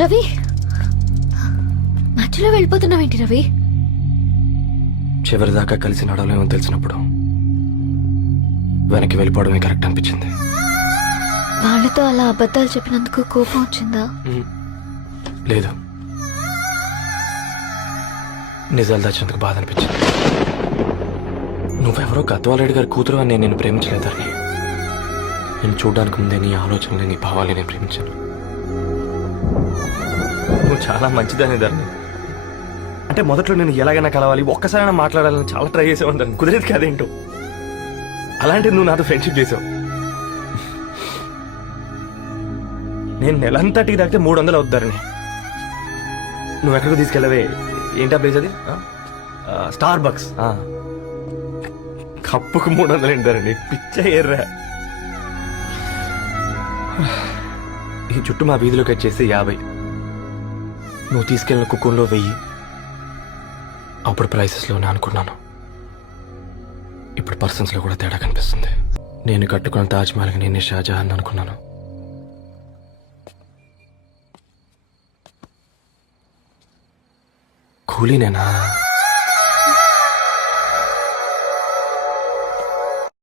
రవి, మధ్యలో వెళ్ళిపోతున్నావేంటి రవి? చివరిదాకా కలిసి నడవలేమో తెలిసినప్పుడు వెనక్కి వెళ్ళిపోవడమే కరెక్ట్ అనిపించింది. వాళ్ళతో అలా అబద్ధాలు చెప్పినందుకు కోపం వచ్చిందా? లేదు, నిజాలు దాచినందుకు బాధ అనిపించింది. నువ్వెవరో గద్వాలరెడ్డి గారి కూతురు అని నేను ప్రేమించలేదని. నేను చూడడానికి ముందే నీ ఆలోచనలు, నీ భావాలు నేను ప్రేమించాను. నువ్వు చాలా మంచిదాని ధరణి. అంటే మొదట్లో నేను ఎలాగైనా కలవాలి, ఒక్కసారైనా మాట్లాడాలని చాలా ట్రై చేసే ఉంటాను. కుదిరేది కాదేంటో. అలాంటిది నువ్వు నాతో ఫ్రెండ్షిప్ చేసావు. నేను నెలంతటికి తాకితే 300 అవుతారని. నువ్వు ఎక్కడికి తీసుకెళ్ళవే? ఏంటా ప్లేస్ అది? Star bucks. కప్పుకు 300 ఏంటారండి, పిచ్చ ఎర్రా. ఈ చుట్టూ మా వీధిలోకి వచ్చేసి 50. నువ్వు తీసుకెళ్ళిన కుక్కర్లో 1000. అప్పుడు ప్రైసెస్లోనే అనుకున్నాను. ఇప్పుడు పర్సన్స్లో కూడా తేడా కనిపిస్తుంది. నేను కట్టుకున్న తాజ్మహల్కి నేనే షాజహాన్ అనుకున్నాను. కూలీనేనా?